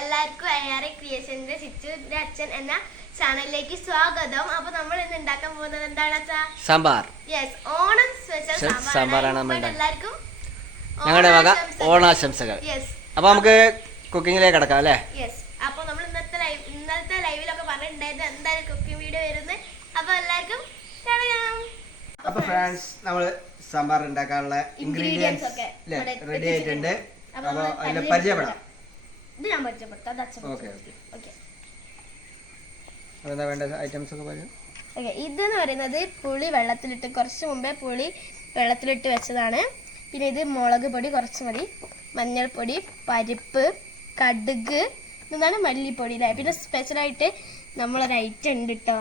എല്ലാവർക്കും അയ്യാറെ ക്രിയേഷന്റെ സിറ്റുവിന്റെ അച്ഛൻ എന്ന ചാനലിലേക്ക് സ്വാഗതം. അപ്പൊ നമ്മൾ ഇന്ന് ഉണ്ടാക്കാൻ പോകുന്നത് എന്താണ് അച്ഛാ? സാമ്പാർ. യെസ് ഓണം സ്പെഷ്യൽ സാമ്പാർ സാമ്പാറാണ്. നമ്മൾ എല്ലാവർക്കും ഞങ്ങളുടെ വക ഓണാശംസകൾ. യെസ് അപ്പൊ നമുക്ക് കുക്കിങ്ങിലേക്ക് കിടക്കാം അല്ലേ? യെസ് അപ്പൊ നമ്മൾ ഇന്നത്തെ ലൈവ് ഇന്നത്തെ ലൈവിലൊക്കെ പറഞ്ഞിട്ടുണ്ടായിരുന്നു. എന്തായാലും കുക്കിംഗ് വീഡിയോ വരുന്നത്. അപ്പൊ എല്ലാവർക്കും കാണാം. അപ്പൊ ഫ്രണ്ട്സ് നമ്മൾ സാമ്പാർ ഉണ്ടാക്കാനുള്ള ഇൻഗ്രീഡിയൻസ് ഒക്കെ റെഡി ആയിട്ടുണ്ട്. അപ്പൊ അപ്പൊ അതിൽ പരിചയപ്പെടാം. പരിചയപ്പെടാം ഇത് ഞാൻ പരിചയപ്പെടുത്താം. അത് അച്ഛൻ ഓക്കെ ഓക്കെ ഓക്കെ അപ്പൊ വേണ്ട ഐറ്റംസ് ഒക്കെ പറയാം. ഓക്കെ ഇതെന്ന് പറയുന്നത് പുളി വെള്ളത്തിലിട്ട് കുറച്ച് മുമ്പേ പുളി വെള്ളത്തിലിട്ട് വെച്ചതാണ്. പിന്നെ ഇത് മുളക് പൊടി കുറച്ച് മതി. മഞ്ഞൾപ്പൊടി പരിപ്പ് കടുക് ഇതാണ് മല്ലിപ്പൊടി അല്ലേ? പിന്നെ സ്പെഷ്യലായിട്ട് നമ്മളൊരു ഐറ്റം ഉണ്ട് കേട്ടോ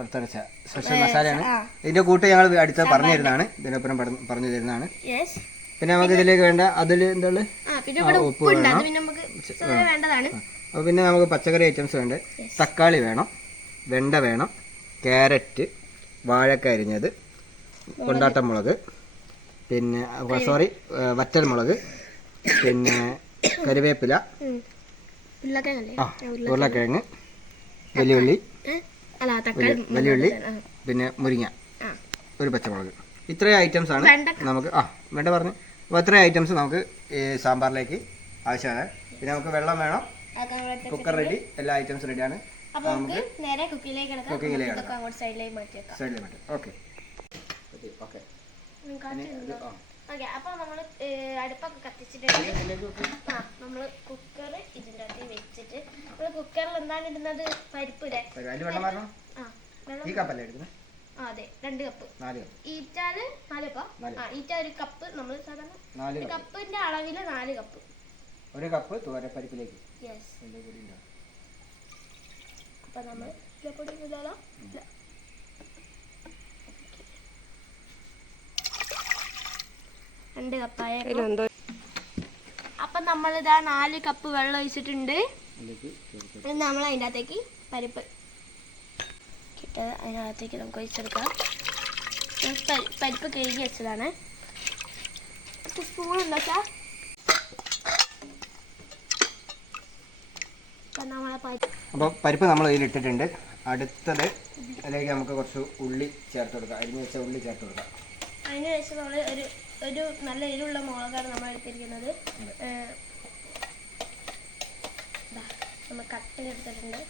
വറുത്തരച്ച. സ്പെഷ്യൽ മസാലയാണ്. ഇതിന്റെ കൂട്ട് ഞങ്ങൾ അടുത്ത പറഞ്ഞു തരുന്നതാണ് ഇതിനൊപ്പം പറഞ്ഞു തരുന്നതാണ്. യെസ് പിന്നെ നമുക്ക് ഇതിലേക്ക് വേണ്ട അതിൽ എന്താ ഉള്ളത് ആ പിന്നെ ഉപ്പ് വേണം. പിന്നെ നമുക്ക് ചെറുതായി അപ്പോൾ പിന്നെ നമുക്ക് പച്ചക്കറി ഐറ്റംസ് വേണ്ട? തക്കാളി വേണം വെണ്ട വേണം ക്യാരറ്റ് വാഴക്ക അരിഞ്ഞത് കൊണ്ടാട്ടമുളക് പിന്നെ സോറി വറ്റൽ മുളക് പിന്നെ കരുവേപ്പില ആ ഉരുളക്കിഴങ്ങ്. വലിയുള്ളി വലിയുള്ളി പിന്നെ മുരിങ്ങ ഒരു പച്ചമുളക്. ഇത്രയും ഐറ്റംസ് ആണ്. നമുക്ക് ആ വേണ്ട പറഞ്ഞു? അപ്പോൾ ഇത്രയും ഐറ്റംസ് നമുക്ക് ഈ സാമ്പാറിലേക്ക് ആവശ്യമാണ്. പിന്നെ നമുക്ക് വെള്ളം വേണം. കുക്കർ റെഡി എല്ലാ ഐറ്റംസും റെഡിയാണ് അപ്പോൾ നമുക്ക് നേരെ കുക്കിങ്ങിലേക്ക് കുക്കിങ്ങിലേക്ക് ഇതൊക്കെ അങ്ങോട്ട് സൈഡിലേക്ക് മാറ്റി ഓക്കെ ഓക്കെ ഓക്കെ അപ്പോൾ നമ്മൾ അടുപ്പൊക്കെ കത്തിച്ചിട്ടുണ്ട് ആ നമ്മൾ കുക്കർ ഇതിന്റെ അകത്ത് വെച്ചിട്ട് നമ്മൾ കുക്കറിൽ എന്താണ് ഇടുന്നത്? പരിപ്പ് ഇല്ലേ അതിൽ വെള്ളം വരണം. ആ വെള്ളം ഈ കപ്പല്ലേ എടുക്കുന്നത്? അതെ രണ്ട് കപ്പ് നാല് കപ്പ് ഈറ്റാൽ നാല് കപ്പാ നാല്. ആ ഈറ്റ ഒരു കപ്പ് നമ്മൾ സാധാരണ നാല് ഒരു കപ്പ് കപ്പിന്റെ അളവിൽ നാല് കപ്പ് ഒരു കപ്പ് തോരപ്പരിപ്പിലേക്ക്. യെസ് ഇതിന്റെ കൂടി അപ്പൊ നമ്മൾ പൊടി ഇടാലോ ഇല്ല രണ്ട് കപ്പായ അപ്പൊ നമ്മളിതാ ഇതാ നാല് കപ്പ് വെള്ളം ഒഴിച്ചിട്ടുണ്ട്. ഇതിലേക്ക് ഇനി നമ്മൾ അതിന്റെ അകത്തേക്ക് പരിപ്പ് ഇട്ട് അതിനകത്തേക്ക് നമുക്ക് ഒഴിച്ചെടുക്കാം. പരിപ്പ് കഴുകി വെച്ചതാണ്. സ്പൂൺ ഉണ്ടോ സാർ അപ്പോൾ പരിപ്പ് നമ്മൾ ഇതിൽ ഇട്ടിട്ടുണ്ട് അടുത്തത് അതിലേക്ക് നമുക്ക് കുറച്ച് ഉള്ളി ചേർത്ത് കൊടുക്കാം. അരിഞ്ഞ് വെച്ച ഉള്ളി ചേർത്ത് കൊടുക്കാം. അതിന് ശേഷം നമ്മൾ ഒരു ഒരു നല്ല എരിവുള്ള മുളകാണ് നമ്മൾ എടുത്തിരിക്കുന്നത്. നമ്മൾ കട്ട് എടുത്തിട്ടുണ്ട്.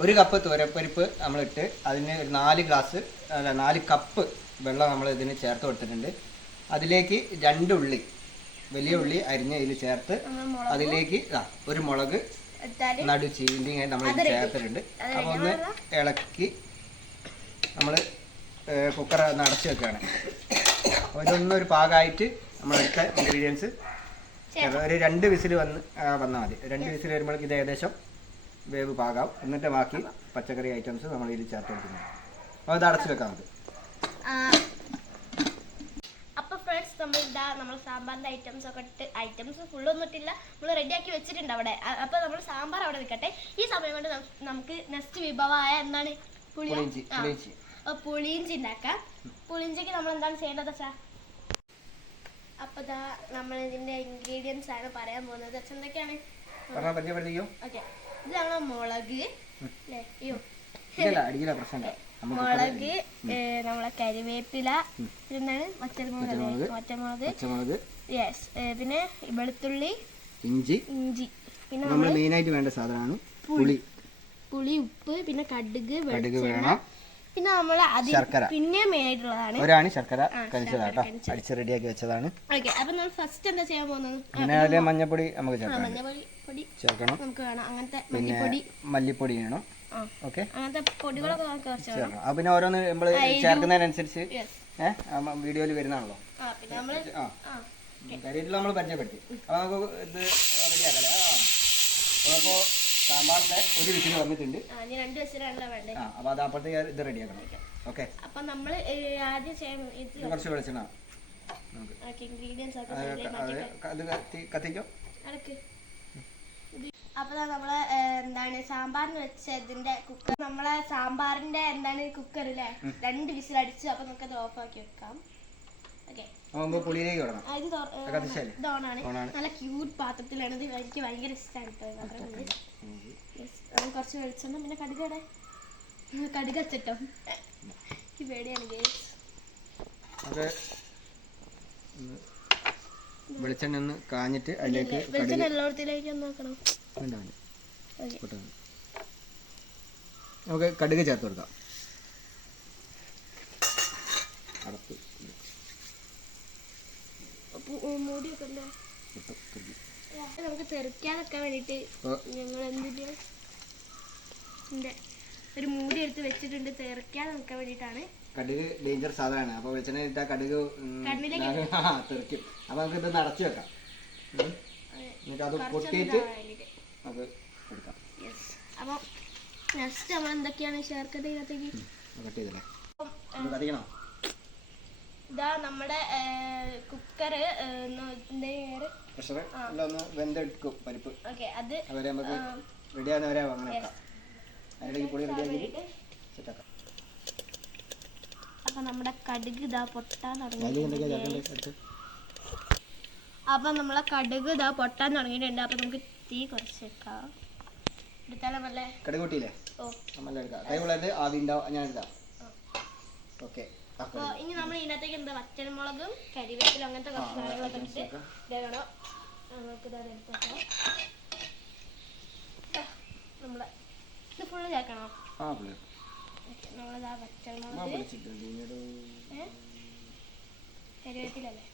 ഒരു കപ്പ് തുരപ്പരിപ്പ് നമ്മളിട്ട് അതിന് ഒരു നാല് ഗ്ലാസ് അല്ല നാല് കപ്പ് വെള്ളം നമ്മൾ ഇതിന് ചേർത്ത് കൊടുത്തിട്ടുണ്ട്. അതിലേക്ക് രണ്ട് ഉള്ളി വലിയ ഉള്ളി അരിഞ്ഞ് ഇതിൽ ചേർത്ത് അതിലേക്ക് ആ, ഒരു മുളക് നടു ചീന്തി നമ്മൾ ചേർത്തിട്ടുണ്ട്. അപ്പോൾ ഒന്ന് ഇളക്കി നമ്മൾ കുക്കർ അടച്ചു വെക്കുകയാണ് അപ്പോൾ ഇതൊന്നൊരു പാകമായിട്ട് നമ്മളെടുത്ത ഇൻഗ്രീഡിയൻസ് ഒരു രണ്ട് വിസിൽ വന്ന് വന്നാൽ മതി. രണ്ട് വിസിൽ വരുമ്പോഴേക്ക് ഇത് ഏകദേശം വേവ് പാകാം എന്നിട്ട് ബാക്കി പച്ചക്കറി ഐറ്റംസ് നമ്മൾ ഇതിൽ ചേർത്ത് വെക്കുന്നു അപ്പോൾ ഇത് അടച്ചു വെക്കാം നമുക്ക്. അപ്പോൾ ഫ്രണ്ട്സ് നമ്മൾ ഇതാ നമ്മൾ സാമ്പാറിന്റെ ഐറ്റംസ് ഒക്കെ ഇട്ട് ഐറ്റംസ് ഫുള്ളൊന്നും ഇട്ടില്ല നമ്മൾ റെഡിയാക്കി വെച്ചിട്ടുണ്ട് അവിടെ. അപ്പോൾ അപ്പൊ നമ്മൾ സാമ്പാർ അവിടെ നിൽക്കട്ടെ. ഈ സമയം കൊണ്ട് നമുക്ക് നെക്സ്റ്റ് വിഭവമായ എന്താണ്? പുളിയോ? പുളിയിഞ്ചി. പുളിയിഞ്ചി. ഉണ്ടാക്കാം. പുളിയിഞ്ചിക്ക് നമ്മൾ എന്താണ് ചെയ്യേണ്ടത് അച്ഛാ? അപ്പൊ ഇതാ നമ്മൾ ഇതിന്റെ ഇൻഗ്രീഡിയൻസ് ആണ് പറയാൻ പോകുന്നത്. എന്തൊക്കെയാണ്? പരിചയപ്പെടുത്തിക്കോ. ഓക്കെ. ഇത് മുളക്. മുളക് നമ്മളെ കരിവേപ്പില. വറ്റൽമുളക് മറ്റമുളക് വറ്റൽമുളക് പച്ചമുളക്. യെസ് പിന്നെ വെളുത്തുള്ളി. ഇഞ്ചി. ഇഞ്ചി. പിന്നെ നമ്മൾ മെയിനായിട്ട് വേണ്ട സാധനമാണ് പുളി. പുളി. ഉപ്പ് പിന്നെ കടുക് കടുക് വേണം. പിന്നെ നമ്മൾ ശർക്കര. പിന്നെ മെയിൻ ആയിട്ടുള്ളതാണ്. ഒരാണ് ശർക്കര ആ, കരിച്ചതാട്ടോ അടിച്ച് റെഡിയാക്കി വെച്ചതാണ്. ഓക്കെ അപ്പൊ നമ്മൾ ഫസ്റ്റ് എന്താ ചെയ്യാൻ പോകുന്നത്? പിന്നെ അതിൽ മഞ്ഞപ്പൊടി നമുക്ക് ചേർക്കണം മഞ്ഞപ്പൊടി പൊടി ചേർക്കണം. നമുക്ക് വേണം. അങ്ങനത്തെ മല്ലിപ്പൊടി. മല്ലിപ്പൊടി വേണം. ഓക്കെ. അങ്ങനത്തെ പൊടികളൊക്കെ നമുക്ക് കുറച്ച് ചേർക്കണം. അപ്പൊ പിന്നെ ഓരോന്ന് നമ്മൾ ചേർക്കുന്നതിനനുസരിച്ച് ഏഹ് വീഡിയോയിൽ വരുന്നതാണല്ലോ. കാര്യമായിട്ട് നമ്മൾ പരിചയപ്പെടുത്തി. അപ്പോൾ നമുക്ക് ഇത് റെഡിയാക്കല്ലേ അപ്പോൾ സാമ്പാറിന്റെ ഒരു വിസിൽ വന്നിട്ടുണ്ട്. ഇനി രണ്ട് വയസ്സിലാണല്ലോ വേണ്ടത് ആ അപ്പോൾ അത് അപ്പോഴത്തേക്ക് ഇത് റെഡിയാക്കണം ഓക്കെ അപ്പൊ നമ്മൾ ആദ്യം ചെയ്യാൻ ഇത് കുറച്ച് വെളിച്ചെണ്ണ. നമുക്ക് ഇൻഗ്രീഡിയൻസ് അത് കത്തി കത്തിക്കോ? അടക്ക്. അപ്പൊ ദാ നമ്മളെ എന്താണ് സാമ്പാറിന് വെച്ചതിന്റെ കുക്കർ നമ്മളെ സാമ്പാറിന്റെ എന്താണ് കുക്കർ അല്ലേ രണ്ട് വിസിൽ അടിച്ചു അപ്പൊ നമുക്ക് അത് ഓഫ് ആക്കി വെക്കാം. അപ്പോൾ പുളിയിലേക്ക് വിടണം ഇത് ഓണാണ്. നല്ല ക്യൂട്ട് പാത്രത്തിലാണ് ഇത് എനിക്ക് ഭയങ്കര ഇഷ്ടമാണ് കുറച്ച് വെളിച്ചെണ്ണ പിന്നെ കടുക് വെച്ചിട്ടോ എനിക്ക് പേടിയാണ് വെളിച്ചെണ്ണ ഒന്ന് കാഞ്ഞിട്ട് അതിലേക്ക് കടുക് വെളിച്ചെണ്ണ എല്ലായിടത്തിലേക്ക് നോക്കണം. നമുക്ക് കടുക് ചേർത്ത് കൊടുക്കാം. മൂടിയൊക്കെ ഉണ്ടോ. നമുക്ക് തെറിക്കാതൊക്കെ വേണ്ടിയിട്ട് വേണ്ടിട്ട് ഞങ്ങൾ എന്തിന്റെ ഒരു മൂടി എടുത്ത് വെച്ചിട്ടുണ്ട്. തെറിക്കാൻ നിൽക്കാൻ വേണ്ടിട്ടാണ് കടുക് ഡേഞ്ചർ സാധനമാണ്. അപ്പോൾ വെളിച്ചെണ്ണ ഇട്ടാൽ കടുക് തെറിക്കും. അപ്പോൾ നമുക്ക് ഇത് അടച്ചു വെക്കാം. എന്നിട്ട് അത് പൊട്ടിയിട്ട് ഇതാവാൻ എടുക്കാം. യെസ്. അപ്പോൾ നെക്സ്റ്റ് നമ്മൾ എന്തൊക്കെയാണ് ചേർക്കേണ്ടത് ഇതിനകത്തേക്ക് കട്ട് ചെയ്തല്ലേ? കത്തിക്കണോ? ഇതാ നമ്മുടെ കുക്കർ പ്രഷർ എല്ലാം ഒന്ന് വെന്തെടുക്കും പരിപ്പ്. ഓക്കെ അത് നമുക്ക് റെഡി ആകുന്നവരെ അങ്ങനെ വെക്കാം. അതിലേക്ക് പൊടി റെഡി ആക്കി. സെറ്റാക്കാം അപ്പൊ നമ്മുടെ കടുക് ഇതാ പൊട്ടാൻ തുടങ്ങി അപ്പൊ നമ്മളെ കടുക് ഇതാ പൊട്ടാൻ തുടങ്ങിയിട്ടുണ്ട്. അപ്പൊ നമുക്ക് തീ കുറച്ച് വെക്കാം. എടുത്താലും നല്ല കടുക് കൂട്ടിയില്ലേ ഓ. നമ്മൾ എടുക്കാം കൈ ഉള്ളത് ആദ്യം ഉണ്ടാവും. ഞാൻ എടുക്കാം. ഓക്കെ. അപ്പൊ ഇനി നമ്മൾ ഇതിനകത്തേക്ക് എന്താ വറ്റൽമുളകും കരിവേപ്പിലും അങ്ങനത്തെ കുറച്ച് സാധനങ്ങളൊക്കെ ഇട്ട് ഇതേക്കണോ നമുക്ക് ഇതാ എടുത്ത് വെക്കാം. ദാ, നമ്മുടെ ഇത് ഫുള്ള് ചേർക്കണോ? നമ്മളിതാ വറ്റൽമുളക്? കരിവേപ്പിലല്ലേ?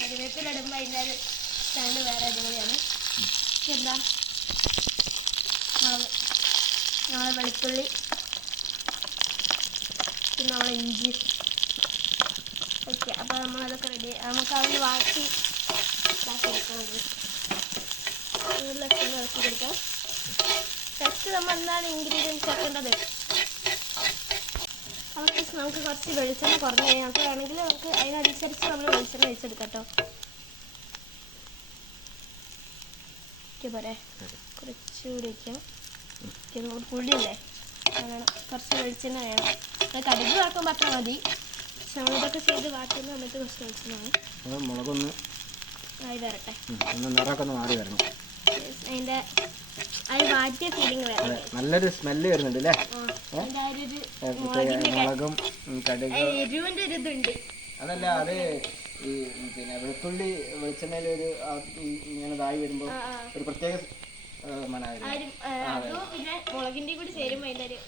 കരിവേപ്പില ഇടുമ്പോൾ അതിന്റെ സ്റ്റാൻഡ് വേറെ അടിപൊളിയാണ്. എന്താ മുളക് നമ്മളെ വെളുത്തുള്ളി പിന്നെ നമ്മളെ ഇഞ്ചി. ഓക്കെ അപ്പോൾ നമ്മളതൊക്കെ റെഡി നമുക്ക് അവിടെ വാട്ടി ഇതാക്കി എടുക്കണം ഇതിലൊക്കെ ഇറക്കി കൊടുക്കാം. ഫസ്റ്റ് നമ്മൾ എന്താണ് ഇൻഗ്രീഡിയൻസ് ആക്കേണ്ടത്? അപ്പോൾ നമുക്ക് കുറച്ച് വെളിച്ചെണ്ണ കുറഞ്ഞു കഴിഞ്ഞാൽ നമുക്ക് വേണമെങ്കിൽ നമുക്ക് അതിനനുസരിച്ച് നമ്മൾ വെളിച്ചെണ്ണ ഒഴിച്ചെടുക്കാം കേട്ടോ പോരെ. കുറച്ചുകൂടി വയ്ക്കാം നമുക്ക് പുളിയല്ലേ? വേണം. കുറച്ച് വെളിച്ചെണ്ണ വേണം. കടുക് വറക്കുമ്പോൾ അത്ര മതി. നമ്മളിതൊക്കെ ചെയ്ത് വാട്ടുന്ന സമയത്ത് കുറച്ച് മുളകൊന്ന് ആയി വരട്ടെ. ഉം, ഒന്ന് നിറമൊക്കെ മാറി വരണം. Yes, അതിന്റെ അത് വാറ്റിയ ഫീലിംഗ് വരണം നല്ലൊരു സ്മെല്ല് വരുന്നുണ്ട് അല്ലേ മുളകും കടുക്? എരിവിന്റെ ഒരു ഇതുണ്ട്. അതല്ല അത് ഈ പിന്നെ വെളുത്തുള്ളി വെളിച്ചെണ്ണയിൽ ഒരു ഇങ്ങനെ ഇതായി വരുമ്പോൾ ഒരു പ്രത്യേക മണമായിരുന്നു. മുളകിന്റെ കൂടി ചേരുമ്പോൾ അതിന്റെ ഒരു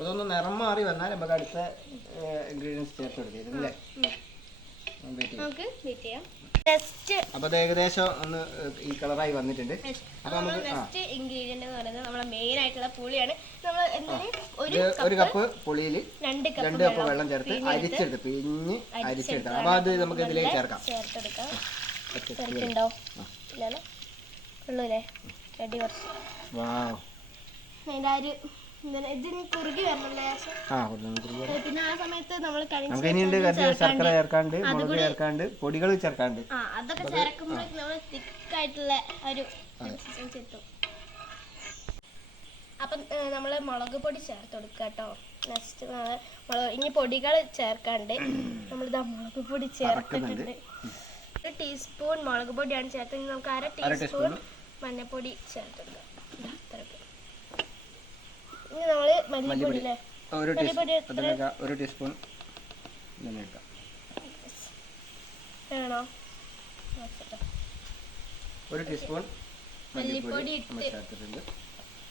അതൊന്ന് നിറം മാറി വന്നാൽ നമുക്ക് അടുത്ത ഇൻഗ്രീഡിയൻസ് ചേർത്ത് കൊടുക്കും അപ്പോൾ അത് ഏകദേശം ഒന്ന് ഈ കളറായി വന്നിട്ടുണ്ട്. അപ്പോൾ നമുക്ക് ഇൻഗ്രീഡിയന്റ് എന്ന് പറയുന്നത് നമ്മുടെ മെയിൻ ആയിട്ടുള്ള പുളിയാണ്. നമ്മൾ ഒരു കപ്പ് പുളിയിൽ രണ്ട് കപ്പ് വെള്ളം ചേർത്ത് അരിച്ചെടുത്ത് പിഞ്ഞ് അരിച്ചെടുത്ത് അപ്പോൾ അത് നമുക്ക് ഇതിലേക്ക് ചേർക്കാം. ചേർത്തെടുക്കാം. നമുക്ക് ഇനിയുണ്ട് ശർക്കര ചേർക്കാണ്ട് മുളക് ചേർക്കാണ്ട് പൊടികൾ ചേർക്കാണ്ട്. അതൊക്കെ ചേർക്കുമ്പോൾ നമ്മൾ തിക്കായിട്ടുള്ള ഒരു അപ്പം നമ്മൾ മുളക് പൊടി ചേർത്ത് കൊടുക്കുക കേട്ടോ നെക്സ്റ്റ് മുളക് ഇനി പൊടികൾ ചേർക്കാണ്ട് നമ്മളിതാ മുളക് പൊടി ചേർത്തിട്ടുണ്ട്. ഒരു ടീസ്പൂൺ മുളക് പൊടിയാണ് ചേർത്തത് നമുക്ക് അര ടീസ്പൂൺ മഞ്ഞൾപ്പൊടി ചേർത്ത് കൊടുക്കാം. ഇതാ, ഇത്രയൊക്കെ. ഇനി നമ്മൾ മല്ലിപ്പൊടി അല്ലേ? ഒരു മല്ലിപ്പൊടി ടീസ്പൂൺ എത്ര അതിലേക്ക് ഒരു ടീസ്പൂൺ ഇങ്ങനെ ഇട്ടാം. വേണോ. ഒരു ടീസ്പൂൺ മല്ലിപ്പൊടി മല്ലിപ്പൊടി ഇട്ട്. ചേർത്തിട്ടുണ്ട്.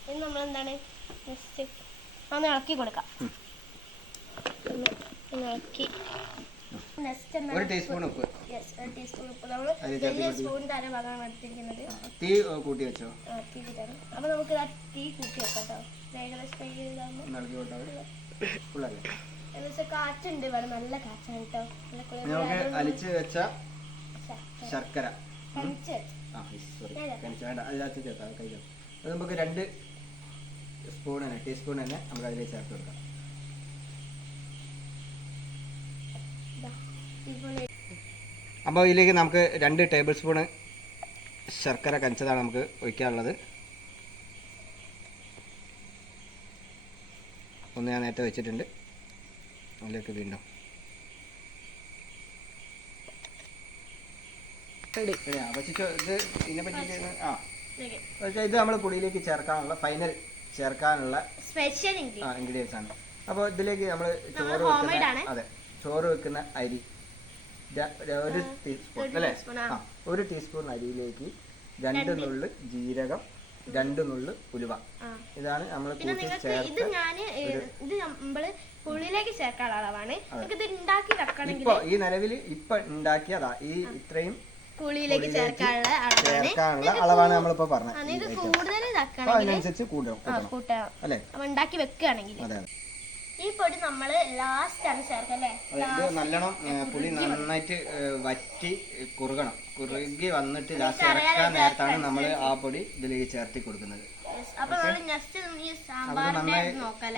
ഇനി നമ്മൾ എന്താണ്? നെക്സ്റ്റ് ഒന്ന് ഇളക്കി കൊടുക്കാം. ഒന്ന് ഒന്ന് ഇളക്കി. ഒരു ടീസ്പൂൺ ഉപ്പ്. തീ കൂട്ടി വെച്ചോ? നമുക്ക് തീ കൂട്ടി ഏകദേശം കാറ്റുണ്ട് ഇവിടെ. നല്ല കാറ്റാണ് കേട്ടോ നമുക്ക് അലിച്ച് വെച്ച ശർക്കര. അത് നമുക്ക് രണ്ട് സ്പൂൺ തന്നെ ടീസ്പൂൺ തന്നെ നമുക്ക് അതിലേക്ക് ചേർത്ത് കൊടുക്കാം ഇതാ, ഇതുപോലെ അപ്പോൾ ഇതിലേക്ക് നമുക്ക് രണ്ട് ടേബിൾ സ്പൂണ് ശർക്കര കഞ്ചതാണ് നമുക്ക് ഒഴിക്കാനുള്ളത്. ഒന്ന് ഞാൻ നേരത്തെ വെച്ചിട്ടുണ്ട്. അതിലേക്ക് വീണ്ടും. ഇത് നമ്മൾ പൊടിയിലേക്ക് ചേർക്കാനുള്ള ഫൈനൽ ചേർക്കാനുള്ള സ്പെഷ്യൽ ഇൻഗ്രീഡിയൻസ് ആണ്. അപ്പോൾ ഇതിലേക്ക് നമ്മൾ ചോറ് വെക്കുന്ന. അതെ ചോറ് വെക്കുന്ന അരി ഒരു ടീസ്പൂൺ അല്ലേ? ആ. ഒരു ടീസ്പൂൺ അരിയിലേക്ക് രണ്ട് നുള്ളു ജീരകം രണ്ട് നുള്ളു ഉലുവ. ഇതാണ് നമ്മൾ കൂട്ടി ചേർത്ത് ഇത് നമ്മൾ പുളിയിലേക്ക് ചേർക്കാനുള്ള അളവാണ് ഇത് ഉണ്ടാക്കി വെക്കണമെങ്കിൽ ഇപ്പൊ ഈ നിലവിൽ ഇപ്പൊ ഉണ്ടാക്കിയതാ ഈ ഇത്രയും പുളിയിലേക്ക് ചേർക്കാനുള്ള അളവാണ് ചേർക്കാനുള്ള അളവാണ് നമ്മളിപ്പോ പറഞ്ഞത് കൂടുതൽ അതിനനുസരിച്ച് കൂട്ടണം. അല്ലേ? ഉണ്ടാക്കി വെക്കുകയാണെങ്കിൽ അതെ. ഈ പൊടി നമ്മൾ ലാസ്റ്റ് ആണ് ചേർക്കല്ലേ ഇത് നല്ലോണം പുളി നന്നായിട്ട് വറ്റി കുറുകണം. കുറുകി വന്നിട്ട് ലാസ്റ്റ് ഇറക്കാൻ നേരത്താണ് നമ്മൾ ആ പൊടി ഇതിലേക്ക് ചേർത്തി കൊടുക്കുന്നത്. അപ്പൊ നന്നായി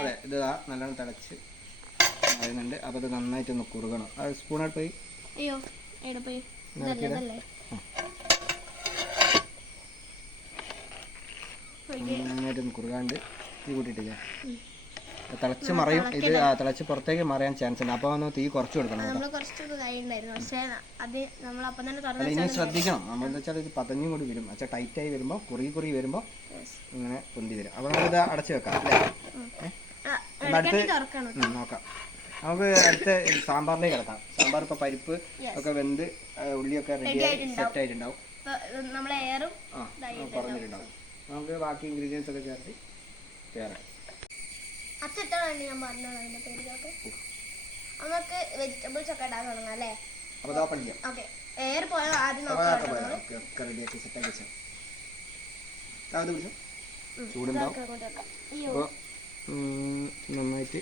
അതെ ഇത് നല്ലോണം തിളച്ച് അറിയുന്നുണ്ട് അപ്പോൾ ഇത് നന്നായിട്ട് ഒന്ന് കുറുകണം അത് സ്പൂണായിട്ട് പോയി. അയ്യോ എവിടെ പോയി? നന്നായിട്ടൊന്ന് നന്നായിട്ട് കുറുകാണ്ട് തീ കൂട്ടിയിട്ടില്ല? തിളച്ച് മറിയും. ഇത് തിളച്ച് പുറത്തേക്ക് മറിയാൻ ചാൻസ് ഉണ്ട്. അപ്പോൾ ഒന്ന് തീ കുറച്ച് കൊടുക്കണം അപ്പം അല്ല ഇനി ശ്രദ്ധിക്കണം. നമ്മളെന്ന് വെച്ചാൽ ഇത് പതഞ്ഞും കൂടി വരും. വെച്ചാൽ ടൈറ്റായി വരുമ്പോൾ കുറി കുറി വരുമ്പോൾ ഇങ്ങനെ പൊന്തി വരും. അപ്പോൾ നമ്മളിത് അടച്ചു വെക്കാം അല്ലേ? ഉം, നോക്കാം. നമുക്ക് അടുത്ത സാമ്പാറിലേക്ക് കിടക്കാം. സാമ്പാർ ഇപ്പോൾ പരിപ്പ് ഒക്കെ വെന്ത് ഉള്ളിയൊക്കെ റെഡി ആയി സെറ്റ് ആയിട്ടുണ്ടാവും. ആ പറഞ്ഞിട്ടുണ്ടാവും നമുക്ക് ബാക്കി ഇൻഗ്രീഡിയൻസ് ഒക്കെ ചേർത്ത് കയറാം അച്ചിട്ടാണ് ഞാൻ പറഞ്ഞത് അതിന്റെ പേരിലൊക്കെ നമുക്ക് വെജിറ്റബിൾസ് ഒക്കെ ഇടാൻ തുടങ്ങാം അല്ലേ? അതാ പഠിക്കാം ഓക്കെ. എയർ പോയാൽ ആദ്യം നോക്കാം അതൊക്കെ പോരാ ഓക്കെ ഒക്കെ റെഡിയാക്കി സെറ്റാക്കി വെച്ചാൽ അത് പിടിച്ചോ. ചൂടുണ്ടാവും അയ്യോ. അപ്പോൾ നന്നായിട്ട്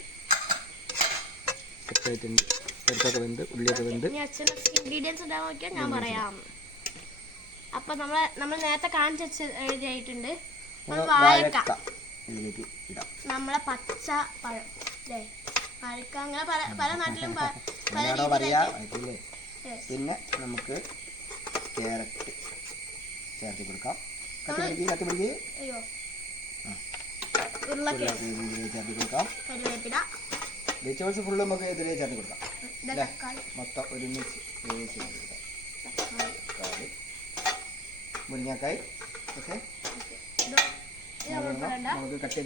സെറ്റായിട്ടുണ്ട് പരിപ്പൊക്കെ വെന്ത് ഉള്ളിയൊക്കെ വെന്ത്. ഇനി അച്ഛന് ഇൻഗ്രീഡിയൻസ് ഇടാൻ നോക്കിയാൽ ഞാൻ പറയാം. അപ്പൊ നമ്മൾ നമ്മൾ നേരത്തെ കാണിച്ച് എഴുതിയായിട്ടുണ്ട്. നമ്മൾ വാഴക്ക. ഇതിലേക്ക് ഇടാം. നമ്മളെ പച്ച പഴം അല്ലേ വാഴക്ക അങ്ങനെ പല പല നാട്ടിലും പല പറയാ പിന്നെ നമുക്ക് ക്യാരറ്റ് ചേർത്ത് കൊടുക്കാം. കത്തി പിടിക്കുക കത്തി പിടിക്കുക അയ്യോ. ആ. ഉരുളക്കിഴങ്ങ്. ഇതിലേക്ക് ചേർത്ത് കൊടുക്കാം. കരിവേപ്പില. വെജിറ്റബിൾസ് ഫുള്ള് നമുക്ക് ഇതിലേക്ക് ചേർത്ത് കൊടുക്കാം. ഇത് തക്കാളി. മൊത്തം ഒരുമിച്ച് വേവിച്ച് കൊടുക്കാം തക്കാളി. മുരിങ്ങക്കായ്. ഓക്കെ? നമുക്ക് കട്ട്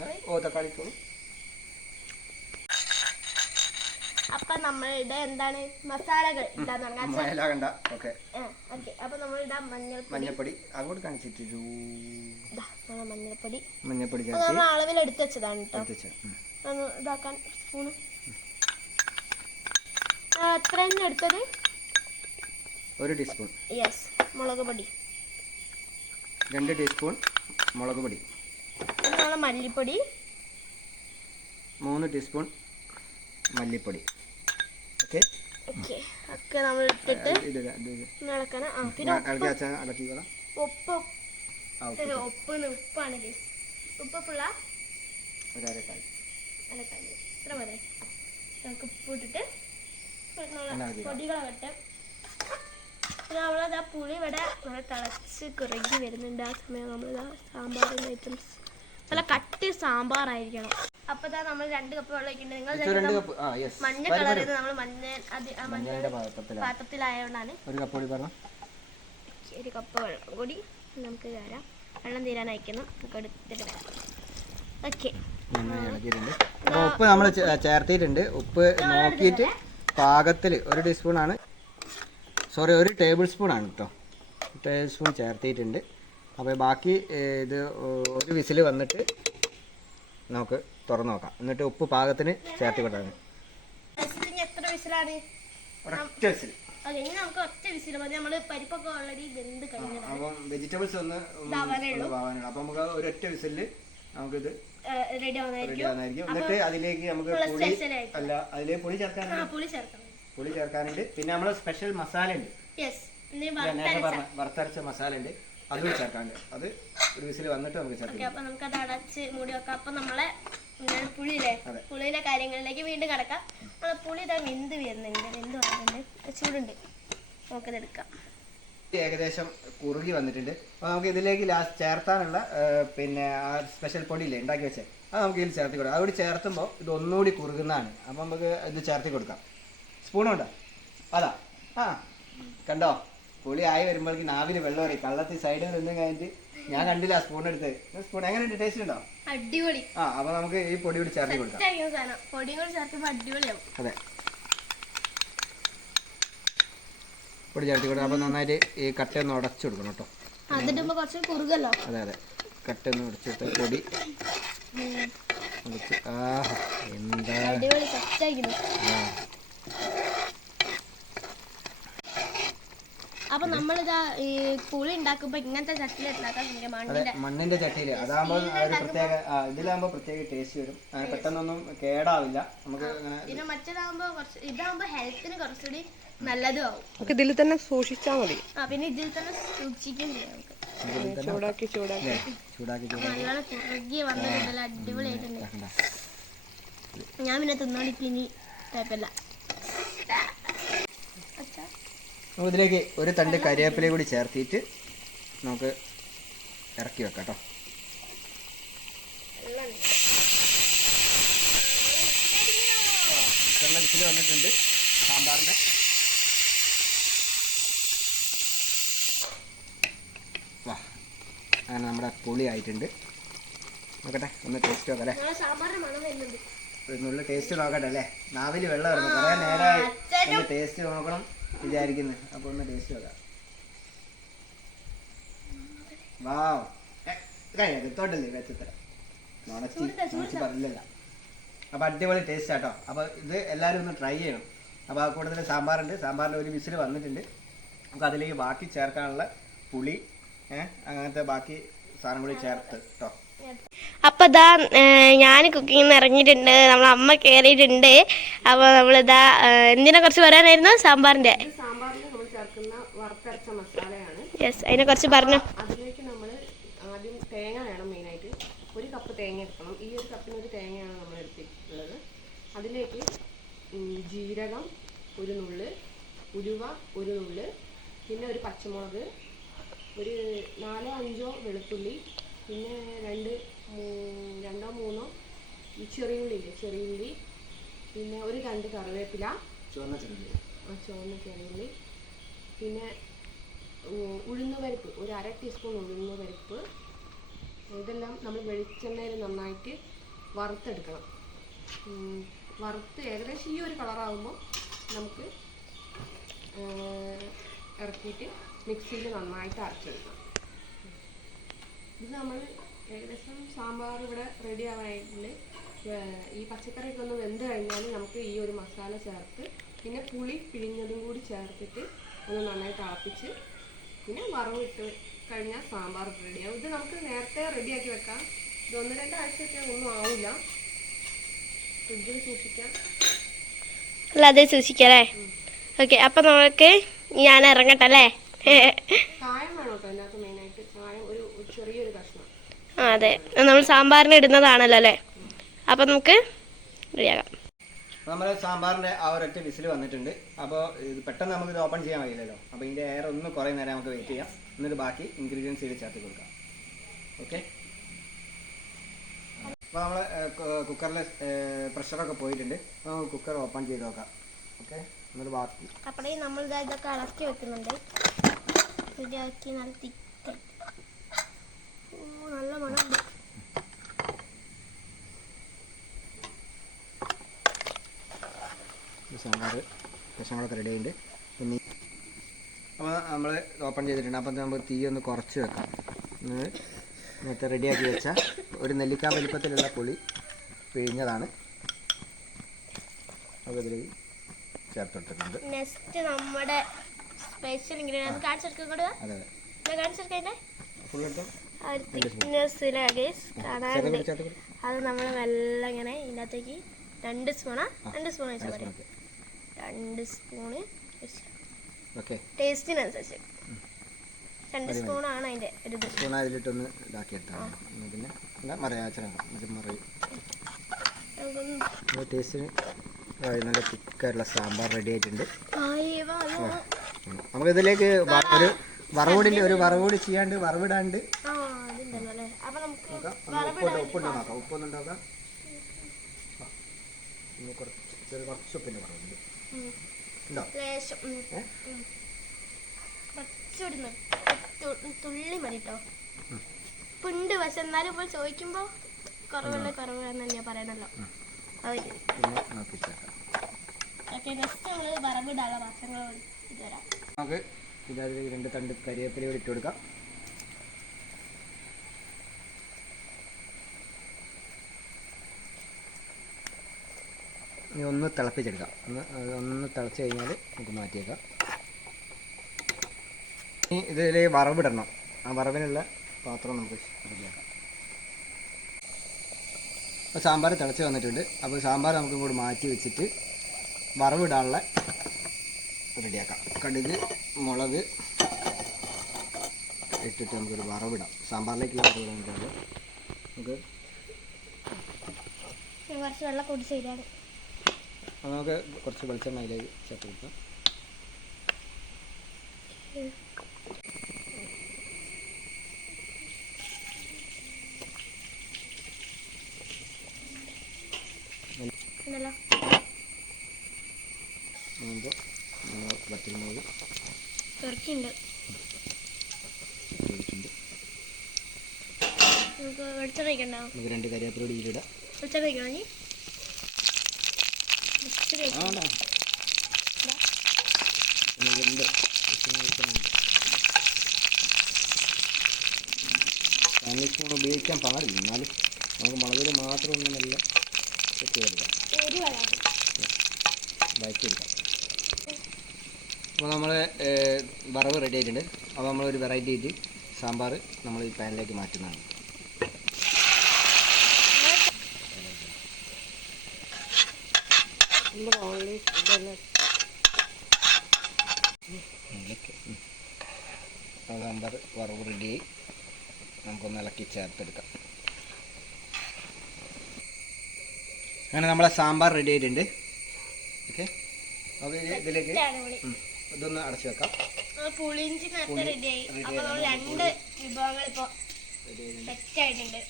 ഏ? ഓ തക്കാളി ഇട്ടോളൂ. അപ്പൊ നമ്മളുടെ എന്താണ്? മസാലകൾ തുടങ്ങാം മയലാകണ്ട ഓക്കെ. അപ്പൊ നമ്മൾ ഇടാം മഞ്ഞൾപ്പൊടി. മഞ്ഞപ്പൊടി അങ്ങോട്ട് കാണിച്ചിട്ട് മഞ്ഞൾപ്പൊടി. മഞ്ഞപ്പൊടി നമ്മൾ അളവിൽ എടുത്തു വെച്ചതാണ് കേട്ടോ ഇതാക്കാൻ സ്പൂണ്. എത്ര എടുത്തത്? ഒരു ടീസ്പൂൺ. യെസ് മുളക് പൊടി. രണ്ട് ടീസ്പൂൺ മുളക് പൊടി. മല്ലിപ്പൊടി. മൂന്ന് ടീസ്പൂൺ മല്ലിപ്പൊടി. ഓക്കെ ഒക്കെ നമ്മൾ ഇട്ടിട്ട് ഇളക്കണം ഇളക്കിക്കോളാം ഉപ്പ്. ഉപ്പ്. ഉപ്പാണ്. ഉപ്പ് ഫുള്ള ഇത്ര മതി. നമുക്ക് ഉപ്പ് ഇട്ടിട്ട് പൊടികളെ വെട്ടാം പൊടികളാകട്ടെ പിന്നെ നമ്മളത് ആ പുളി ഇവിടെ നല്ല തിളച്ച് കുറുകി വരുന്നുണ്ട്. ആ സമയം നമ്മളിതാ സാമ്പാറിന്റെ ഐറ്റംസ് നല്ല കട്ടി സാമ്പാറായിരിക്കണം. അപ്പൊ ഇതാ നമ്മൾ രണ്ട് കപ്പ് വെള്ളം ഒഴിക്കുന്നുണ്ട് നിങ്ങൾ രണ്ട് കപ്പ് ആ യെസ് മഞ്ഞ കളർ ചെയ്ത് നമ്മൾ മഞ്ഞ മഞ്ഞ പാത്രത്തിലായതുകൊണ്ടാണ് ഒരു കപ്പ് വെള്ളം ഒരു കപ്പ് വെള്ളം കൂടി നമുക്ക് തരാം. വെള്ളം തീരാൻ അയക്കുന്നു. നമുക്ക് എടുത്തിട്ട് വരാം ഓക്കെ ഉപ്പ് നമ്മൾ ചേർത്തിട്ടുണ്ട് ഉപ്പ് നോക്കിയിട്ട് പാകത്തിൽ ഒരു ടീസ്പൂണാണ് സോറി ഒരു ടേബിൾ സ്പൂൺ ആണ് കേട്ടോ ടേബിൾ സ്പൂൺ ചേർത്തിയിട്ടുണ്ട് അപ്പോൾ ബാക്കി ഇത് ഒരു വിസിൽ വന്നിട്ട് നമുക്ക് തുറന്നു നോക്കാം. എന്നിട്ട് ഉപ്പ് പാകത്തിന് ചേർത്തി കൊടുക്കാം ഇനി എത്ര വിസിലാണ്? ഒരൊറ്റ വിസിൽ ഓക്കെ ഇനി നമുക്ക് ഒറ്റ വിസിൽ മതി. നമ്മൾ പരിപ്പൊക്കെ ഓൾറെഡി വെന്ത് കഴിഞ്ഞതാണ്. അപ്പം വെജിറ്റബിൾസ് ഒന്ന് അപ്പം നമുക്ക് ഒരൊറ്റ വിസിലിൽ നമുക്കിത് റെഡി ആവുന്നതായിരിക്കും. എന്നിട്ട് അതിലേക്ക് നമുക്ക് പുളി അല്ല അതിലേക്ക് പുളി ചേർക്കാൻ ആ പുളി ചേർക്കണം. പുളി ചേർക്കാനുണ്ട്. പിന്നെ നമ്മൾ സ്പെഷ്യൽ മസാല ഉണ്ട് വറുത്തരച്ച. മസാല ഉണ്ട് അതും ചേർക്കാനുണ്ട്. അത് ഒരു വിസിൽ വന്നിട്ട് നമുക്ക് ചേർക്കാം അപ്പൊ നമുക്ക് അത് അടച്ച് മൂടി വെക്കാം. അപ്പൊ നമ്മളെ പുളിയിലെ. പുളിയിലെ കാര്യങ്ങളിലേക്ക് വീണ്ടും കിടക്കാം. നമ്മളെ പുളി ഇതാ വെന്ത് വരുന്നുണ്ട്. വെന്ത് വന്നിട്ടുണ്ട്. ചൂടുണ്ട്. നമുക്കത് എടുക്കാം. ഏകദേശം കുറുകി വന്നിട്ടുണ്ട്. അപ്പോൾ നമുക്ക് ഇതിലേക്ക് ലാസ്റ്റ് ചേർത്താനുള്ള പിന്നെ ആ സ്പെഷ്യൽ പൊടിയില്ലേ ഉണ്ടാക്കി വെച്ചേ. അത് നമുക്ക് ഇതിൽ ചേർത്തി കൊടുക്കാം. അതുകൂടി ചേർത്തുമ്പോൾ ഇത് ഒന്നുകൂടി കുറുകുന്നതാണ്. അപ്പം നമുക്ക് ഇത് ചേർത്തി കൊടുക്കാം. സ്പൂണുണ്ടോ. അതാ. ആ കണ്ടോ? പുളി ആയി വരുമ്പോഴേക്ക് നാവിൽ വെള്ളം അറിയും കള്ളത്തിൽ സൈഡിൽ നിന്ന് കഴിഞ്ഞിട്ട് ഞാൻ കണ്ടില്ല സ്പൂൺ എടുത്ത്. സ്പൂൺ എങ്ങനെയുണ്ട്? ടേസ്റ്റ് ഉണ്ടോ? അടിപൊളി. ആ അപ്പൊ നമുക്ക് ഈ പൊടി കൂടി ചേർത്ത് കൊടുക്കാം. കൂടി ചേർക്കുമ്പോൾ അടിപൊളിയാവും. അതെ. പൊടി ചേർത്ത് കൊടുക്കാം. അപ്പൊ നന്നായിട്ട് ഈ കട്ട ഒന്ന് ഉടച്ചു കൊടുക്കണം കേട്ടോ. അതെ അതെ. കട്ട ഒന്ന് ഉടച്ചിട്ട് പൊടി. ഉടച്ച്. ആഹാ എന്താ അടിപൊളി സെറ്റായിരിക്കുന്നു ആ. അപ്പൊ നമ്മളിതാ ഈ പുളി ഉണ്ടാക്കുമ്പോ ഇങ്ങനത്തെ ചട്ടിയിൽ ഉണ്ടാക്കാൻ അതെ മണ്ണിന്റെ മണ്ണിന്റെ ചട്ടിയിൽ അതാകുമ്പോൾ ആ ഒരു പ്രത്യേക ആ, ഇതിലാകുമ്പോൾ പ്രത്യേക ടേസ്റ്റ് വരും. അങ്ങനെ പെട്ടെന്നൊന്നും കേടാവില്ല. നമുക്ക് അങ്ങനെ പിന്നെ മറ്റേതാകുമ്പോ കുറച്ച് ഇതാകുമ്പോ ഹെൽത്തിന് കുറച്ചുകൂടി നല്ലതും ആവും. നമുക്ക് ഇതിൽ തന്നെ സൂക്ഷിച്ചാൽ മതി. ആ പിന്നെ ഇതിൽ തന്നെ സൂക്ഷിക്കുകയും ചെയ്യാം നമുക്ക്. ഇതിൽ തന്നെ ചൂടാക്കി ചൂടാക്കി. ചൂടാക്കി ചൂടാക്കി. നല്ലോണം കുറുകി വന്നിട്ടുണ്ടല്ലോ അടിപൊളിയായിട്ടുണ്ട് ഇതാക്കണ്ട. ഞാൻ പിന്നെ തിന്നോണ്ടിക്ക് ഇനി. കുഴപ്പമില്ല അച്ഛാ നമുക്ക് ഇതിലേക്ക് ഒരു തണ്ട് കരിവേപ്പിലയും കൂടി ചേർത്തിട്ട് നമുക്ക് ഇറക്കി വെക്കാം കേട്ടോ വിസിൽ വന്നിട്ടുണ്ട്. സാമ്പാറിന്റെ. വാ അങ്ങനെ നമ്മുടെ പുളി ആയിട്ടുണ്ട്. നോക്കട്ടെ ഒന്ന് ടേസ്റ്റ് നോക്കാം അല്ലേ? ടേസ്റ്റ് നോക്കട്ടെ അല്ലേ? നാവിൽ വെള്ളം ഇറങ്ങും കുറേ നേരമായി ഒന്ന് ടേസ്റ്റ് നോക്കണം. വിചാരിക്കുന്നു. അപ്പോൾ ഒന്ന് ടേസ്റ്റ് നോക്കാം. വാവ് എടുത്തോട്ടല്ലേ വെച്ചത്ര നുണച്ചി നുണച്ചി പറഞ്ഞില്ല അപ്പോൾ അടിപൊളി ടേസ്റ്റ് ആട്ടോ. അപ്പോൾ ഇത് എല്ലാവരും ഒന്ന് ട്രൈ ചെയ്യണം. അപ്പോൾ ആ കൂടുതൽ സാമ്പാറുണ്ട്. സാമ്പാറിന്റെ ഒരു വിസിൽ വന്നിട്ടുണ്ട്. നമുക്ക് അതിലേക്ക് ബാക്കി ചേർക്കാനുള്ള പുളി ഏഹ് അങ്ങനത്തെ ബാക്കി സാധനം കൂടി ചേർത്ത് കേട്ടോ അപ്പൊ ഇതാ ഞാൻ നിന്ന് ഇറങ്ങിയിട്ടുണ്ട്. നമ്മളെ അമ്മ കയറിയിട്ടുണ്ട് അപ്പൊ നമ്മളിതാ എന്തിനെ കുറിച്ച് പറയാനായിരുന്നു? മസാലയാണ്. യെസ് അതിനെ കുറിച്ച് പറഞ്ഞു. അതിലേക്ക് നമ്മൾ ആദ്യം തേങ്ങ വേണം മെയിനായിട്ട്. ഒരു കപ്പ് തേങ്ങ എടുക്കണം. ഈ ഒരു കപ്പിന് ഒരു തേങ്ങയാണ് നമ്മൾ എടുത്തിട്ടുള്ളത്. അതിലേക്ക് ജീരകം ഒരു നുള്ള് ഉലുവ ഒരു നുള്ള് പിന്നെ ഒരു പച്ചമുളക് ഒരു നാലോ അഞ്ചോ വെളുത്തുള്ളി പിന്നെ രണ്ട് രണ്ടോ മൂന്നോ ഈ ഇല്ലേ ചെറിയുള്ളി പിന്നെ ഒരു രണ്ട് കറിവേപ്പില ചുവന്ന ചെറിയുള്ളി. ആ ചുവന്ന ചെറിയുള്ളി പിന്നെ ഉഴുന്നുപരിപ്പ് ഒരു അര ടീസ്പൂൺ ഉഴുന്നുപരിപ്പ് ഇതെല്ലാം നമ്മൾ വെളിച്ചെണ്ണയിൽ നന്നായിട്ട് വറുത്തെടുക്കണം. വറുത്ത് ഏകദേശം ഈ ഒരു കളറാകുമ്പോൾ നമുക്ക് ഇറക്കിയിട്ട് മിക്സിയിൽ നന്നായിട്ട് അരച്ചെടുക്കണം ഇത് നമ്മൾ ഏകദേശം സാമ്പാർ ഇവിടെ റെഡി ആവാനായിട്ടുണ്ട്. ഈ പച്ചക്കറിയൊക്കെ ഒന്ന് വെന്ത് കഴിഞ്ഞാൽ നമുക്ക് ഈ ഒരു മസാല ചേർത്ത് പിന്നെ പുളി പിഴിഞ്ഞതും കൂടി ചേർത്തിട്ട് ഒന്ന് നന്നായി തിളപ്പിച്ച് പിന്നെ വറവ് ഇട്ട് കഴിഞ്ഞാൽ സാമ്പാർ റെഡിയാവും ഇത് നമുക്ക് നേരത്തെ റെഡിയാക്കി വെക്കാം. ഇത് ഒന്ന് രണ്ടാഴ്ചയൊക്കെ ഒന്നും ആവില്ല. ഫ്രിഡ്ജിൽ സൂക്ഷിക്കാം. അല്ലാതെ സൂക്ഷിക്കാല്ലേ? ഓക്കെ അപ്പൊ നമുക്ക് ഞാൻ ഇറങ്ങട്ടെ അല്ലേ? കായം വേണോട്ടോ കേട്ടോ അതിനകത്ത് മെയിനായിട്ട് കായം ഒരു ഒരു ചെറിയൊരു കഷ്ണം ആ അതെ. നമ്മൾ സാമ്പാറിന് ഇടുന്നതാണല്ലോ അല്ലേ? അപ്പൊ നമുക്ക് റെഡിയാക്കാം നമ്മുടെ സാമ്പാറിന്റെ ആ ഒരൊറ്റ വിസിൽ വന്നിട്ടുണ്ട്. അപ്പോൾ ഇത് പെട്ടെന്ന് നമുക്ക് ഇത് ഓപ്പൺ ചെയ്യാൻ കഴിയില്ലല്ലോ. അപ്പോൾ ഇതിന്റെ എയർ ഒന്ന് കുറേ നേരം നമുക്ക് വെയിറ്റ് ചെയ്യാം. എന്നിട്ട് ബാക്കി ഇൻഗ്രീഡിയൻസ് ഇതിൽ ചേർത്ത് കൊടുക്കാം. ഓക്കെ അപ്പോൾ നമ്മൾ കുക്കറിലെ പ്രഷറൊക്കെ പോയിട്ടുണ്ട്. അപ്പോൾ നമുക്ക് കുക്കർ ഓപ്പൺ ചെയ്ത് നോക്കാം. ഓക്കെ എന്നിട്ട് ബാക്കി. അപ്പോൾ നമ്മൾ ഇതാ ഇതൊക്കെ ഇളക്കി വെക്കുന്നുണ്ട്. ശരിയാക്കി നല്ല തിക്കായിട്ട് ഓ നല്ല മണം സാമ്പാർ കഷ്ണങ്ങളൊക്കെ റെഡി ആയിട്ടുണ്ട്. പിന്നെ അപ്പോൾ നമ്മൾ ഓപ്പൺ ചെയ്തിട്ടുണ്ട്. അപ്പോൾ നമുക്ക് തീ ഒന്ന് കുറച്ച് വെക്കാം. നേരത്തെ റെഡിയാക്കി വെച്ച ഒരു നെല്ലിക്ക വലിപ്പത്തിലുള്ള പുളി പിഴിഞ്ഞതാണ്. അപ്പോൾ ഇതിൽ ചേർത്തിട്ടുണ്ട് നെക്സ്റ്റ് നമ്മുടെ സ്പെഷ്യൽ ഇൻഗ്രീഡിയൻസ് കാണിച്ചെടുക്കും കൂടെ അതെ അതെ. ഞാൻ കാണിച്ചെടുക്കതിന്റെ ഫുള്ളെടുത്തോ ആ ഒരു തിക്നെസ് കാണാനുണ്ട്. കാണാറുണ്ട് അത് നമ്മൾ നല്ല ഇങ്ങനെ ഇതിനകത്തേക്ക് രണ്ട് സ്പൂണാ രണ്ട് സ്പൂൺ വെച്ചാൽ മതി. രണ്ട് സ്പൂണ് ടേസ്റ്റിനനുസരിച്ച് രണ്ട് സ്പൂണാണ് അതിന്റെ ഒരു സ്പൂൺ അതിലിട്ടൊന്ന് ഇതാക്കി പിന്നെ മറിയാച്ചനാണ് ടേസ്റ്റിന് നല്ല തിക്കായിട്ടുള്ള സാമ്പാർ റെഡി ആയിട്ടുണ്ട്. നമുക്ക് ഇതിലേക്ക് ഒരു വറവുടിന്റെ ഒരു വറവൂടി ചെയ്യാണ്ട് വറവിടാണ്ട് ആ അത് ഉണ്ടല്ലോ അല്ലേ അപ്പൊ നമുക്ക് നോക്കാം ഒന്ന് ഉപ്പുണ്ട് ഉപ്പുണ്ടോ നോക്കാം ഉപ്പൊന്നും ഉണ്ടാക്കാം കുറച്ച് ചെറിയ കുറച്ച് ഉപ്പിന്റെ കുറവുണ്ട്. ഉണ്ടോ. തുള്ളി മതി കേട്ടോ ഉം. പുണ്ട് പക്ഷെ എന്നാലും ഇപ്പോൾ ചോദിക്കുമ്പോൾ കുറവുള്ള കുറവാന്ന് തന്നെയാ പറയണല്ലോ ഓക്കെ നെക്സ്റ്റ് നമ്മൾ വറവിടാനുള്ള പാത്രങ്ങൾ ഇതുവരാം നമുക്ക് ഇതായത് രണ്ട് തണ്ട് കരിവേപ്പില ഇട്ട് കൊടുക്കാം. ഇനി ഒന്ന് തിളപ്പിച്ചെടുക്കാം. ഒന്ന് ഒന്ന് തിളച്ച് കഴിഞ്ഞാൽ നമുക്ക് മാറ്റിയേക്കാം. ഇനി ഇതിൽ വറവിടണം. ആ വറവിനുള്ള പാത്രം നമുക്ക് റെഡിയാക്കാം. അപ്പോൾ സാമ്പാർ തിളച്ച് വന്നിട്ടുണ്ട്. അപ്പോൾ സാമ്പാർ നമുക്ക് ഇങ്ങോട്ട് മാറ്റി വെച്ചിട്ട് വറവിടാനുള്ള റെഡിയാക്കാം. കടുക് മുളക് ഇട്ടിട്ട് നമുക്കൊരു വറവിടാം. സാമ്പാറിലേക്കുള്ള വറവിടാൻ നമുക്ക് കുറച്ച് വെള്ളം തരാണ് അപ്പോൾ നമുക്ക് കുറച്ച് വെളിച്ചെണ്ണ അതിലേക്ക് ചേർത്ത് കൊടുക്കാം. ഉണ്ടല്ലോ. നമുക്ക് വെളിച്ചെണ്ണ നമുക്ക് രണ്ട് കരിവേപ്പില കൂടി ഇതിലിടാം. വെളിച്ചെണ്ണ ഒഴിക്കണോ നീ ഇച്ചിരി ആ ഒഴിക്കണം. ഉണ്ടോ നമുക്കുണ്ട് വെളിച്ചെണ്ണ ഒഴിക്കുന്നുണ്ട് ഫാമിലി സ്പൂൺ ഉപയോഗിക്കാൻ പാടില്ല എന്നാലും നമുക്ക് മുളകിൽ മാത്രം ഒന്ന് നല്ല അപ്പോൾ നമ്മൾ വറവ് റെഡി ആയിട്ടുണ്ട്. അപ്പോൾ നമ്മളൊരു വെറൈറ്റി ആയിട്ട് സാമ്പാർ നമ്മൾ ഈ പാനിലേക്ക് മാറ്റുന്നതാണ്. നമ്മുടെ ഓൺലി ഇതെല്ലാം സാമ്പാർ വറവ് റെഡിയായി നമുക്കൊന്ന് ഇളക്കി ചേർത്തെടുക്കാം. അങ്ങനെ നമ്മളെ സാമ്പാർ റെഡി ആയിട്ടുണ്ട്. ഓക്കെ അപ്പോൾ ഇതിലേക്ക് ഇതൊന്ന് അടച്ചു വെക്കാം. ആ പുളിയിഞ്ചി നേരത്തെ റെഡിയായി രണ്ട് വിഭവങ്ങൾ ഇപ്പോൾ റെഡി ആയിട്ടുണ്ട് സെറ്റ് ആയിട്ടുണ്ട്.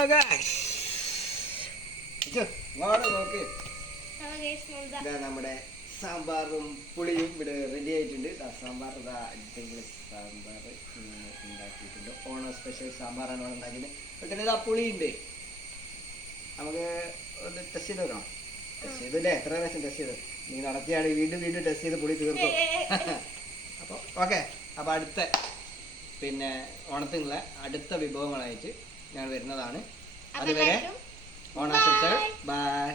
നോക്ക് നമ്മുടെ സാമ്പാറും പുളിയും ഇവിടെ റെഡി ആയിട്ടുണ്ട്. സാമ്പാർ ഇതാ അടിപൊളി സാമ്പാർ ഉണ്ടാക്കിയിട്ടുണ്ട്. ഓണം സ്പെഷ്യൽ സാമ്പാറാണ് ഇവിടെ ഉണ്ടാക്കിയത്. പിന്നെ ഇതാ പുളിയുണ്ട്. നമുക്ക് ഒന്ന് ടെസ്റ്റ് ചെയ്ത് നോക്കണം ടെസ്റ്റ് ചെയ്തല്ലേ എത്ര പ്രാവശ്യം ടെസ്റ്റ് ചെയ്ത്? നീ നടത്തിയാണ്. വീണ്ടും വീണ്ടും ടെസ്റ്റ് ചെയ്ത് പുളി തീർത്തു അപ്പോൾ ഓക്കെ അപ്പോൾ അടുത്ത പിന്നെ ഓണത്തിനുള്ള അടുത്ത വിഭവങ്ങളായിട്ട് ഞാൻ വരുന്നതാണ്. അതുവരെ ഓണാശംസകൾ ഓണം ബൈ